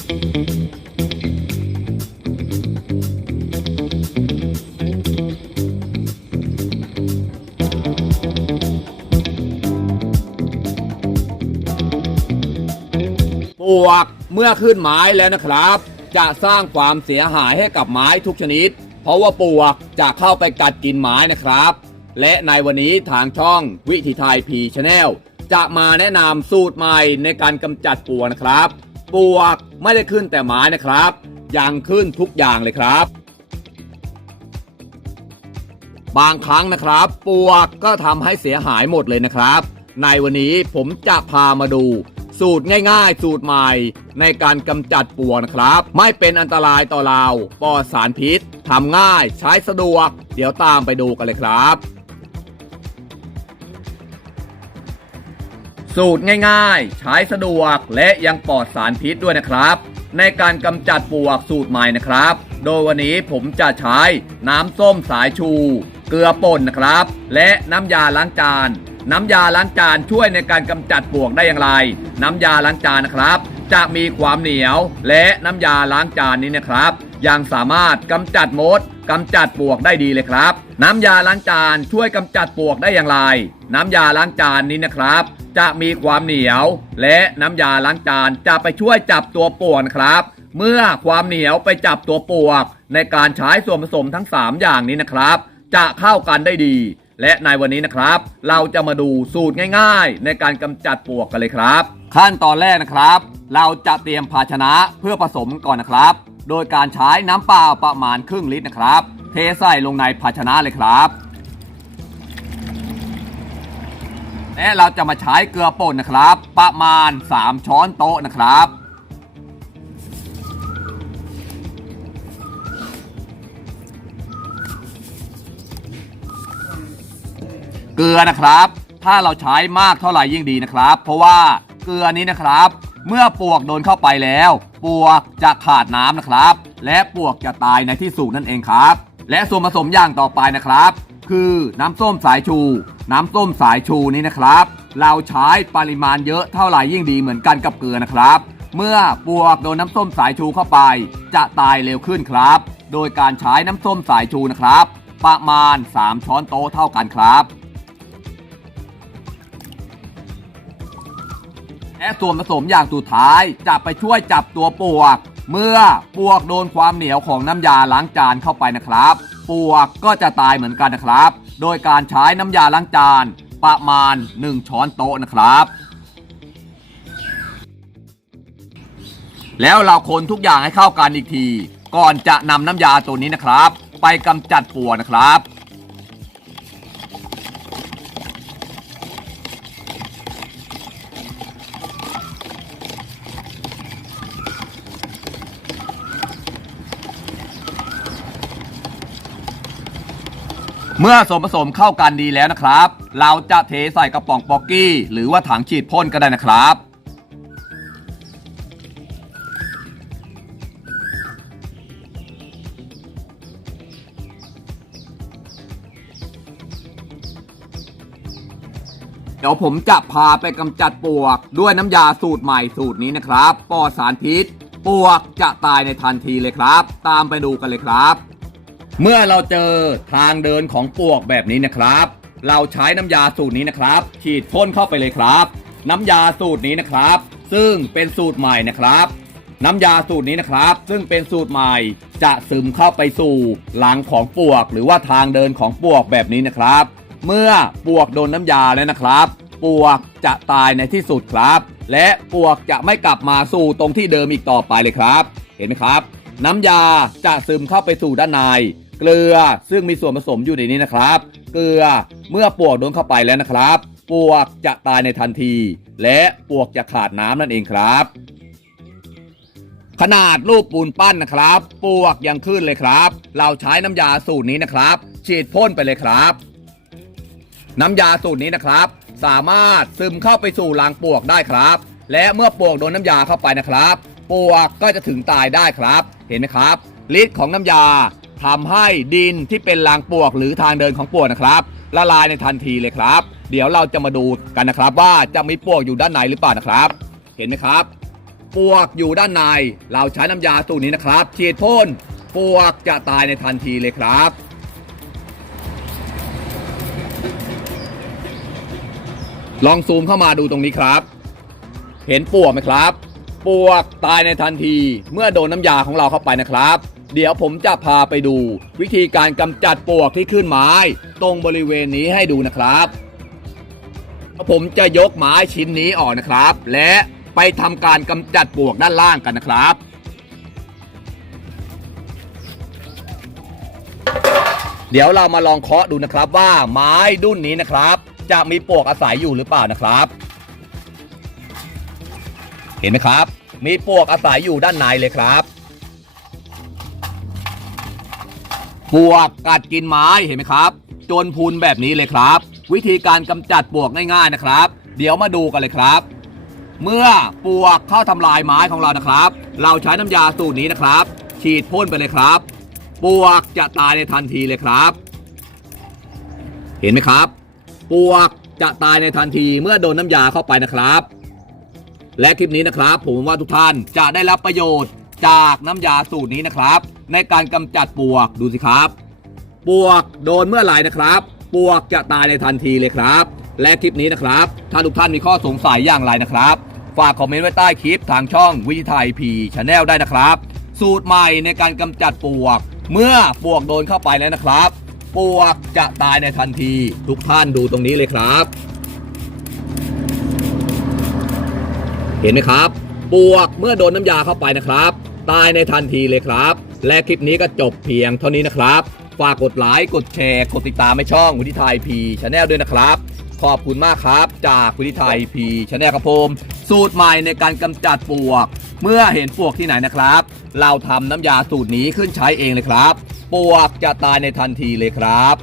ปวกเมื่อขึ้นไม้แล้วนะครับ จะสร้างความเสียหายให้กับไม้ทุกชนิด เพราะว่าปวกจะเข้าไปกัดกินไม้นะครับ และในวันนี้ทางช่องวิถีไทยพีชแนลจะมาแนะนำสูตรใหม่ในการกำจัดปวกนะครับ ปลวกไม่ได้ขึ้นแต่ไม้นะครับยังขึ้นทุกอย่างเลยครับ บางครั้งนะครับปวกก็ทำให้เสียหายหมดเลยนะครับ ในวันนี้ผมจะพามาดู สูตรง่ายๆ สูตรใหม่ ในการกำจัดปวกนะครับ ไม่เป็นอันตรายต่อเราปลอดสารพิษทำง่ายใช้สะดวก เดี๋ยวตามไปดูกันเลยครับ สูตรง่ายๆ ใช้สะดวกและยังปลอดสารพิษด้วยนะครับ ในการกำจัดปวกสูตรใหม่นะครับ โดยวันนี้ผมจะใช้น้ำส้มสายชู เกลือป่นนะครับ และน้ำยาล้างจานน้ำยาล้างจานช่วยในการกำจัดปวกได้อย่างไร น้ำยาล้างจานนะครับ จะมีความเหนียวและน้ำยาล้างจานนี้นะครับ ยังสามารถกำจัดมดกำจัดปวกได้ดีเลยครับ น้ำยาล้างจานช่วยกำจัดปวกได้อย่างไร น้ำยาล้างจานนี้นะครับ จะมีความเหนียว และน้ำยาล้างจานจะไปช่วยจับตัวปวกนครับ เมื่อความเหนียวไปจับตัวปวก ในการใช้ส่วนผสมทั้ง 3 อย่างนี้นะครับ จะเข้ากันได้ดี และในวันนี้นะครับ เราจะมาดูสูตรง่ายๆ ในการกำจัดปวกกันเลยครับ ขั้นตอนแรกนะครับ เราจะเตรียมภาชนะเพื่อผสมก่อนนะครับ โดยการใช้น้ำเปล่าประมาณครึ่งลิตรนะครับ เทใส่ลงในภาชนะเลยครับ และเราจะมาใช้เกลือป่นนะครับ ประมาณ 3 ช้อนโต๊ะนะครับเกลือนะครับ ถ้าเราใช้มากเท่าไหร่ยิ่งดีนะครับ เพราะว่าเกลือนี้นะครับ เมื่อปลวกโดนเข้าไปแล้วปลวกจะขาดน้ำนะครับ และปลวกจะตายในที่สุดนั่นเองครับ และส่วนผสมอย่างต่อไปนะครับ คือน้ำส้มสายชู น้ำส้มสายชูนี้นะครับ เราใช้ปริมาณเยอะเท่าไหร่ยิ่งดีเหมือนกันกับเกลือนะครับ เมื่อปลวกโดนน้ำส้มสายชูเข้าไป จะตายเร็วขึ้นครับ โดยการใช้น้ำส้มสายชูนะครับ ประมาณ 3 ช้อนโต๊ะเท่ากันครับ และส่วนผสมอย่างสุดท้ายจะไปช่วยจับตัวปวก เมื่อปวกโดนความเหนียวของน้ำยาล้างจานเข้าไปนะครับ ปวกก็จะตายเหมือนกันนะครับ โดยการใช้น้ำยาล้างจานประมาณ 1 ช้อนโต๊ะนะครับ แล้วเราคนทุกอย่างให้เข้ากันอีกที ก่อนจะนำน้ำยาตัวนี้นะครับ ไปกำจัดปวกนะครับ เมื่อส่วนผสมเข้ากันดีแล้วนะครับ เราจะเทใส่กระป๋องป๊อกกี้ หรือว่าถังฉีดพ่นก็ได้นะครับ เดี๋ยวผมจะพาไปกำจัดปลวกด้วยน้ำยาสูตรใหม่สูตรนี้นะครับปลอดสารพิษปลวกจะตายในทันทีเลยครับ ตามไปดูกันเลยครับ เมื่อเราเจอทางเดินของปลวกแบบนี้นะครับ เราใช้น้ำยาสูตรนี้นะครับ ฉีดพ่นเข้าไปเลยครับ น้ำยาสูตรนี้นะครับ ซึ่งเป็นสูตรใหม่นะครับ น้ำยาสูตรนี้นะครับ ซึ่งเป็นสูตรใหม่จะซึมเข้าไปสู่หลังของปลวก หรือว่าทางเดินของปลวกแบบนี้นะครับ เมื่อปลวกโดนน้ำยาแล้วนะครับปลวกจะตายในที่สุดครับ และปลวกจะไม่กลับมาสู่ตรงที่เดิมอีกต่อไปเลยครับ เห็นไหมครับ น้ำยาจะซึมเข้าไปสู่ด้านใน เกลือ ซึ่งมีส่วนผสมอยู่ในนี้นะครับ เกลือเมื่อปลวกโดนเข้าไปแล้วนะครับปลวกจะตายในทันที และปลวกจะขาดน้ำนั่นเองครับ ขนาดรูปปูนปั้นนะครับปลวกยังขึ้นเลยครับ เราใช้น้ำยาสูตรนี้นะครับ ฉีดพ่นไปเลยครับ น้ำยาสูตรนี้นะครับ สามารถซึมเข้าไปสู่รังปลวกได้ครับ และเมื่อปลวกโดนน้ำยาเข้าไปนะครับปลวกก็จะถึงตายได้ครับ เห็นไหมครับฤทธิ์ของน้ำยา ทำให้ดินที่เป็นรังปวกหรือทางเดินของปวกนะครับ ละลายในทันทีเลยครับ เดี๋ยวเราจะมาดูกันนะครับว่าจะมีปวกอยู่ด้านในหรือเปล่านะครับ เห็นไหมครับ ปวกอยู่ด้านใน เราใช้น้ำยาสูตรนี้นะครับฉีดพ่นปวกจะตายในทันทีเลยครับลองซูมเข้ามาดูตรงนี้ครับ เห็นปวกไหมครับ ปวกตายในทันทีเมื่อโดนน้ำยาของเราเข้าไปนะครับ เดี๋ยวผมจะพาไปดู วิธีการกำจัดปลวกที่ขึ้นไม้ ตรงบริเวณนี้ให้ดูนะครับ ผมจะยกไม้ชิ้นนี้ออกนะครับ และไปทำการกำจัดปลวกด้านล่างกันนะครับเดี๋ยวเรามาลองเคาะดูนะครับว่าไม้ดุ้นนี้นะครับ จะมีปลวกอาศัยอยู่หรือเปล่านะครับ เห็นไหมครับ มีปลวกอาศัยอยู่ด้านในเลยครับ ปวกกัดกินไม้เห็นไหมครับ จนพูนแบบนี้เลยครับ วิธีการกำจัดปวกง่ายๆนะครับ เดี๋ยวมาดูกันเลยครับ เมื่อปวกเข้าทำลายไม้ของเรานะครับ เราใช้น้ำยาสูตรนี้นะครับ ฉีดพ่นไปเลยครับ ปวกจะตายในทันทีเลยครับ เห็นไหมครับ ปวกจะตายในทันทีเมื่อโดนน้ำยาเข้าไปนะครับ และคลิปนี้นะครับ ผมว่าทุกท่านจะได้รับประโยชน์จากน้ำยาสูตรนี้นะครับ ในการกำจัดปลวกดูสิครับปลวกโดนเมื่อไหร่นะครับปลวกจะตายในทันทีเลยครับ และคลิปนี้นะครับ ถ้าทุกท่านมีข้อสงสัยอย่างไรนะครับ ฝากคอมเมนต์ไว้ใต้คลิปทางช่องวิทยไทยพีชาแนลได้นะครับ สูตรใหม่ในการกำจัดปลวก เมื่อปลวกโดนเข้าไปแล้วนะครับปลวกจะตายในทันที ทุกท่านดูตรงนี้เลยครับ เห็นไหมครับปลวกเมื่อโดนน้ำยาเข้าไปนะครับ ตายในทันทีเลยครับ และคลิปนี้ก็จบเพียงเท่านี้นะครับ ฝากกดไลค์กดแชร์ กดติดตามให้ช่องวิทิไทยพีชาแนลด้วยนะครับ ขอบคุณมากครับ จากวิทิไทยพีชาแนลครับผมสูตรใหม่ในการกำจัดปลวก เมื่อเห็นปลวกที่ไหนนะครับ เราทำน้ำยาสูตรนี้ขึ้นใช้เองเลยครับปลวกจะตายในทันทีเลยครับ